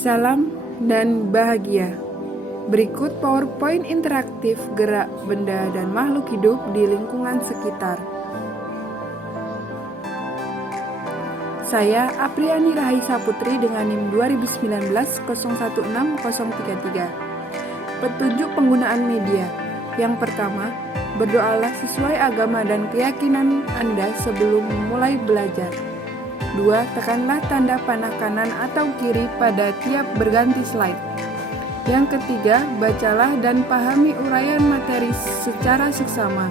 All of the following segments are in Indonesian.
Salam dan bahagia. Berikut PowerPoint interaktif gerak benda dan makhluk hidup di lingkungan sekitar. Saya Apriani Rahaisa Putri dengan NIM 2019-016033. Petunjuk penggunaan media. Yang pertama, berdoalah sesuai agama dan keyakinan Anda sebelum memulai belajar. 2. Tekanlah tanda panah kanan atau kiri pada tiap berganti slide. Yang ketiga, bacalah dan pahami uraian materi secara seksama.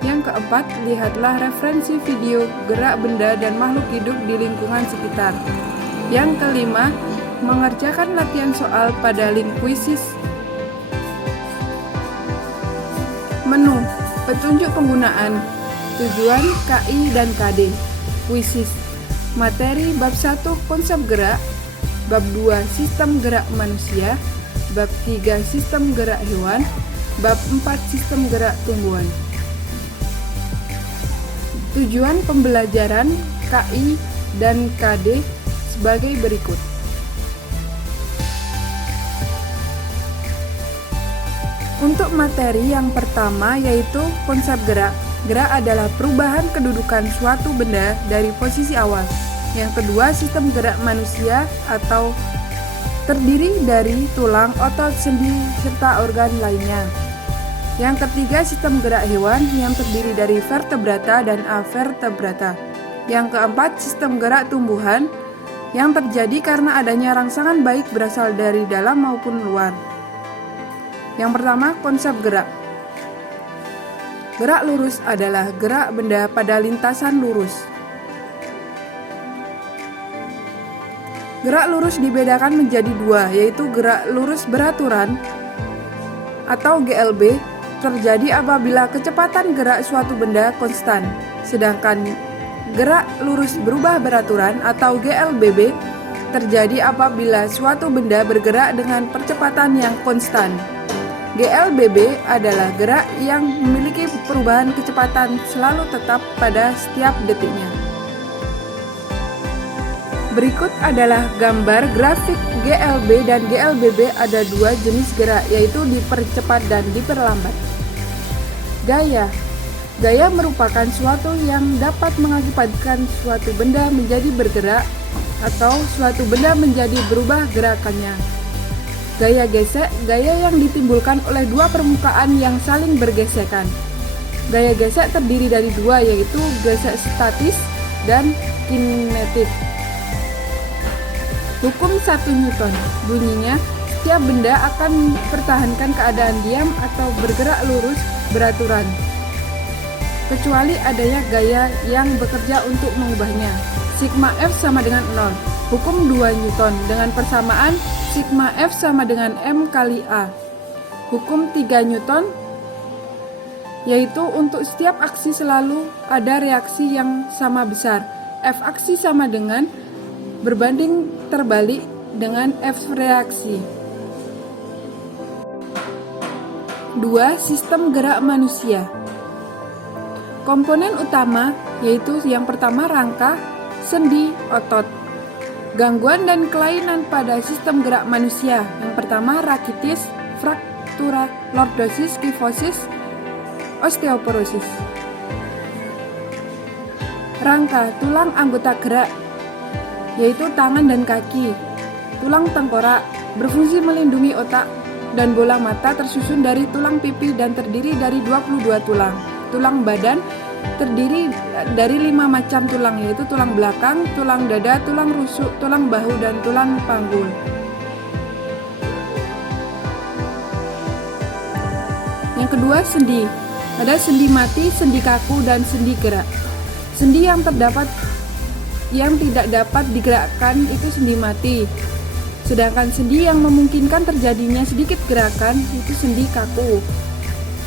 Yang keempat, lihatlah referensi video gerak benda dan makhluk hidup di lingkungan sekitar. Yang kelima, mengerjakan latihan soal pada link kuisis. Menu, petunjuk penggunaan, tujuan, KI, dan KD. Kuisis, materi bab 1 konsep gerak, bab 2 sistem gerak manusia, bab 3 sistem gerak hewan, bab 4 sistem gerak tumbuhan. Tujuan pembelajaran KI dan KD sebagai berikut. Untuk materi yang pertama yaitu konsep gerak. Gerak adalah perubahan kedudukan suatu benda dari posisi awal. Yang kedua, sistem gerak manusia atau terdiri dari tulang, otot, sendi, serta organ lainnya. Yang ketiga, sistem gerak hewan yang terdiri dari vertebrata dan avertebrata. Yang keempat, sistem gerak tumbuhan yang terjadi karena adanya rangsangan baik berasal dari dalam maupun luar. Yang pertama, konsep gerak. Gerak lurus adalah gerak benda pada lintasan lurus. Gerak lurus dibedakan menjadi dua, yaitu gerak lurus beraturan atau GLB terjadi apabila kecepatan gerak suatu benda konstan, sedangkan gerak lurus berubah beraturan atau GLBB terjadi apabila suatu benda bergerak dengan percepatan yang konstan. GLBB adalah gerak yang memiliki perubahan kecepatan selalu tetap pada setiap detiknya. Berikut adalah gambar grafik GLB dan GLBB. Ada dua jenis gerak, yaitu dipercepat dan diperlambat. Gaya. Gaya merupakan suatu yang dapat mengakibatkan suatu benda menjadi bergerak atau suatu benda menjadi berubah gerakannya. Gaya gesek, gaya yang ditimbulkan oleh dua permukaan yang saling bergesekan. Gaya gesek terdiri dari dua, yaitu gesek statis dan kinetik. Hukum 1 Newton, bunyinya setiap benda akan mempertahankan keadaan diam atau bergerak lurus beraturan, kecuali adanya gaya yang bekerja untuk mengubahnya. Sigma F sama dengan 0. Hukum 2 Newton dengan persamaan sigma F sama dengan M kali A. Hukum 3 Newton yaitu untuk setiap aksi selalu ada reaksi yang sama besar. F aksi sama dengan berbanding terbalik dengan F reaksi. 2. Sistem gerak manusia. Komponen utama yaitu yang pertama rangka, sendi, otot. Gangguan dan kelainan pada sistem gerak manusia. Yang pertama rakitis, fraktura, lordosis, kifosis, osteoporosis. Rangka, tulang anggota gerak, yaitu tangan dan kaki. Tulang tengkorak, berfungsi melindungi otak dan bola mata, tersusun dari tulang pipi dan terdiri dari 22 tulang. Tulang badan terdiri dari 5 macam tulang, yaitu tulang belakang, tulang dada, tulang rusuk, tulang bahu, dan tulang panggul. Yang kedua, sendi. Ada sendi mati, sendi kaku, dan sendi gerak. Sendi yang tidak dapat digerakkan itu sendi mati. Sedangkan sendi yang memungkinkan terjadinya sedikit gerakan itu sendi kaku.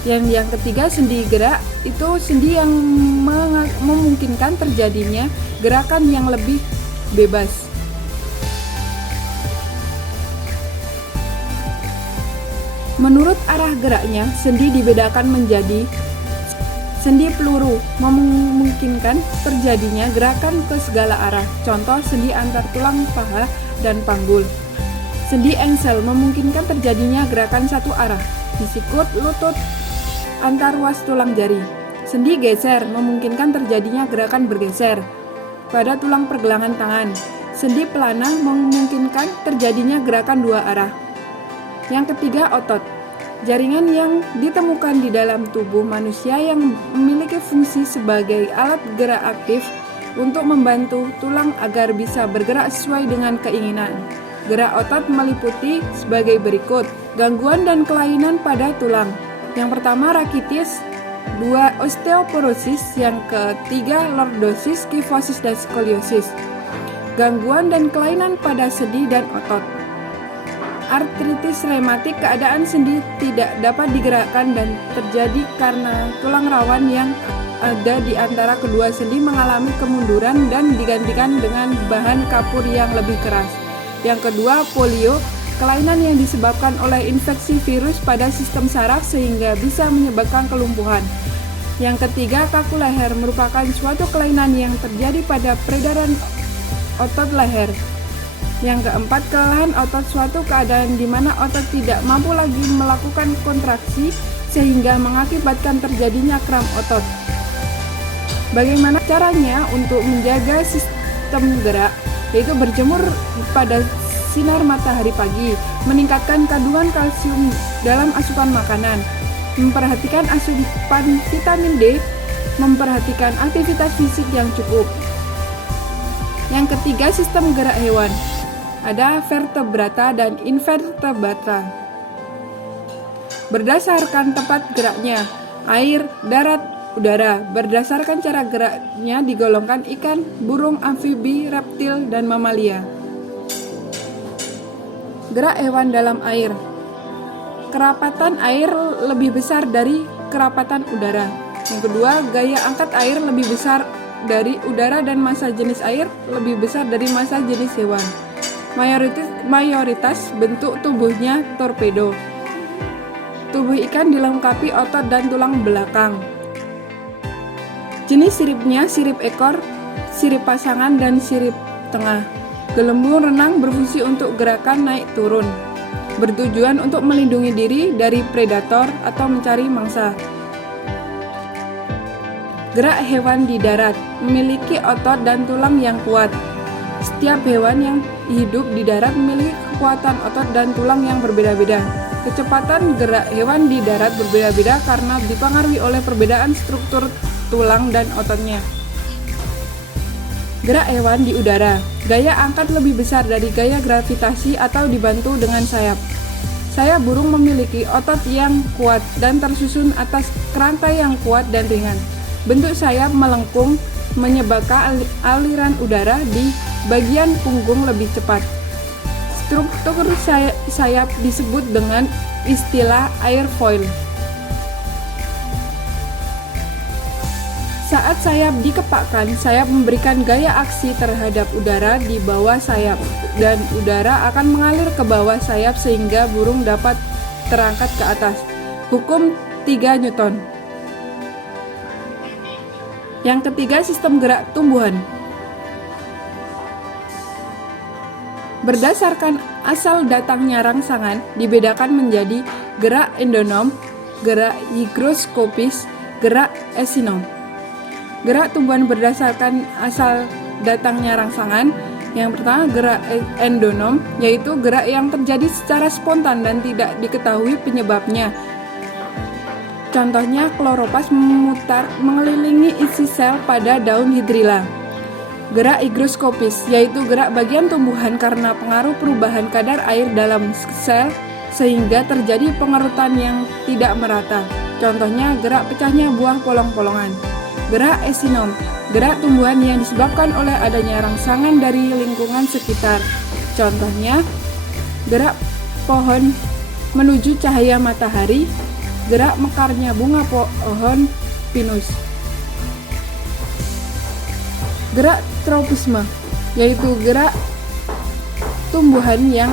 Yang ketiga, sendi gerak itu sendi yang memungkinkan terjadinya gerakan yang lebih bebas. Menurut arah geraknya, sendi dibedakan menjadi sendi peluru, memungkinkan terjadinya gerakan ke segala arah. Contoh, sendi antar tulang paha dan panggul. Sendi engsel memungkinkan terjadinya gerakan satu arah di sikut, lutut, antar ruas tulang jari. Sendi geser memungkinkan terjadinya gerakan bergeser pada tulang pergelangan tangan. Sendi pelana memungkinkan terjadinya gerakan dua arah. Yang ketiga, otot. Jaringan yang ditemukan di dalam tubuh manusia yang memiliki fungsi sebagai alat gerak aktif untuk membantu tulang agar bisa bergerak sesuai dengan keinginan. Gerak otot meliputi sebagai berikut: gangguan dan kelainan pada tulang. Yang pertama, rakitis. 2, osteoporosis. Yang ketiga, lordosis, kifosis, dan skoliosis. Gangguan dan kelainan pada sendi dan otot. Artritis rematik, keadaan sendi tidak dapat digerakkan dan terjadi karena tulang rawan yang ada di antara kedua sendi mengalami kemunduran dan digantikan dengan bahan kapur yang lebih keras. Yang kedua, polio, kelainan yang disebabkan oleh infeksi virus pada sistem saraf sehingga bisa menyebabkan kelumpuhan. Yang ketiga, kaku leher, merupakan suatu kelainan yang terjadi pada peredaran otot leher. Yang keempat, kelelahan otot, suatu keadaan di mana otot tidak mampu lagi melakukan kontraksi sehingga mengakibatkan terjadinya kram otot. Bagaimana caranya untuk menjaga sistem gerak? Yaitu berjemur pada sinar matahari pagi, meningkatkan kandungan kalsium dalam asupan makanan, memperhatikan asupan vitamin D, memperhatikan aktivitas fisik yang cukup. Yang ketiga, sistem gerak hewan. Ada vertebrata dan invertebrata. Berdasarkan tempat geraknya, air, darat, udara. Berdasarkan cara geraknya digolongkan ikan, burung, amfibi, reptil, dan mamalia. Gerak hewan dalam air. Kerapatan air lebih besar dari kerapatan udara. Yang kedua, gaya angkat air lebih besar dari udara dan massa jenis air lebih besar dari massa jenis hewan. Mayoritas bentuk tubuhnya torpedo. Tubuh ikan dilengkapi otot dan tulang belakang. Jenis siripnya sirip ekor, sirip pasangan, dan sirip tengah. Gelembung renang berfungsi untuk gerakan naik turun, bertujuan untuk melindungi diri dari predator atau mencari mangsa. Gerak hewan di darat memiliki otot dan tulang yang kuat. Setiap hewan yang hidup di darat memiliki kekuatan otot dan tulang yang berbeda-beda. Kecepatan gerak hewan di darat berbeda-beda karena dipengaruhi oleh perbedaan struktur tulang dan ototnya. Gerak hewan di udara. Gaya angkat lebih besar dari gaya gravitasi atau dibantu dengan sayap. Sayap burung memiliki otot yang kuat dan tersusun atas kerangka yang kuat dan ringan. Bentuk sayap melengkung menyebabkan aliran udara di bagian punggung lebih cepat. Struktur sayap disebut dengan istilah airfoil. Saat sayap dikepakkan, sayap memberikan gaya aksi terhadap udara di bawah sayap, dan udara akan mengalir ke bawah sayap sehingga burung dapat terangkat ke atas. Hukum 3 Newton. Yang ketiga, sistem gerak tumbuhan. Berdasarkan asal datangnya rangsangan, dibedakan menjadi gerak endonom, gerak higroskopis, gerak esinom. Gerak tumbuhan berdasarkan asal datangnya rangsangan. Yang pertama, gerak endonom, yaitu gerak yang terjadi secara spontan dan tidak diketahui penyebabnya. Contohnya, kloropas memutar mengelilingi isi sel pada daun hidrilla. Gerak higroskopis, yaitu gerak bagian tumbuhan karena pengaruh perubahan kadar air dalam sel sehingga terjadi pengerutan yang tidak merata. Contohnya, gerak pecahnya buah polong-polongan. Gerak esinom, gerak tumbuhan yang disebabkan oleh adanya rangsangan dari lingkungan sekitar. Contohnya, gerak pohon menuju cahaya matahari, gerak mekarnya bunga pohon pinus. Gerak tropisme, yaitu gerak tumbuhan yang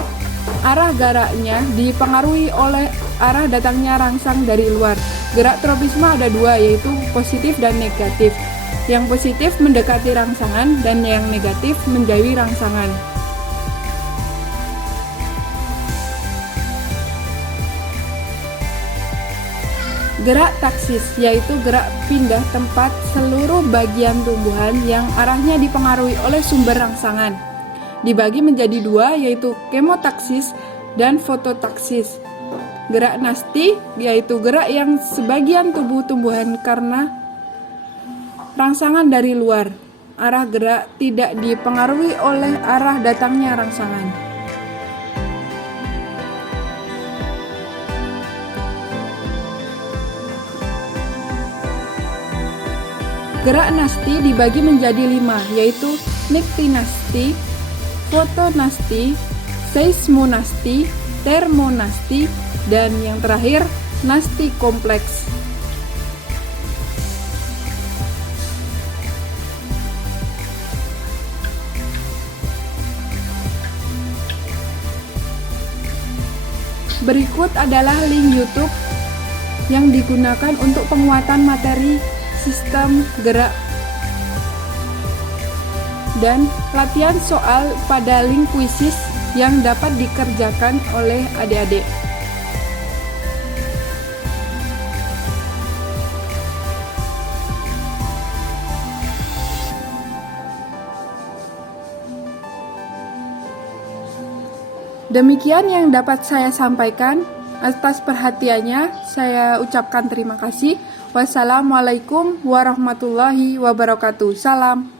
arah geraknya dipengaruhi oleh arah datangnya rangsang dari luar. Gerak tropisme ada dua, yaitu positif dan negatif. Yang positif mendekati rangsangan dan yang negatif menjauhi rangsangan. Gerak taksis yaitu gerak pindah tempat seluruh bagian tumbuhan yang arahnya dipengaruhi oleh sumber rangsangan. Dibagi menjadi dua yaitu kemotaksis dan fototaksis. Gerak nasti yaitu gerak yang sebagian tubuh tumbuhan karena rangsangan dari luar. Arah gerak tidak dipengaruhi oleh arah datangnya rangsangan. Gerak nasti dibagi menjadi 5, yaitu niktinasti, fotonasti, seismonasti, termonasti, dan yang terakhir nasti kompleks. Berikut adalah link YouTube yang digunakan untuk penguatan materi sistem gerak dan latihan soal pada link kuisis yang dapat dikerjakan oleh adik-adik. Demikian yang dapat saya sampaikan. Atas perhatiannya, saya ucapkan terima kasih. Wassalamualaikum warahmatullahi wabarakatuh. Salam.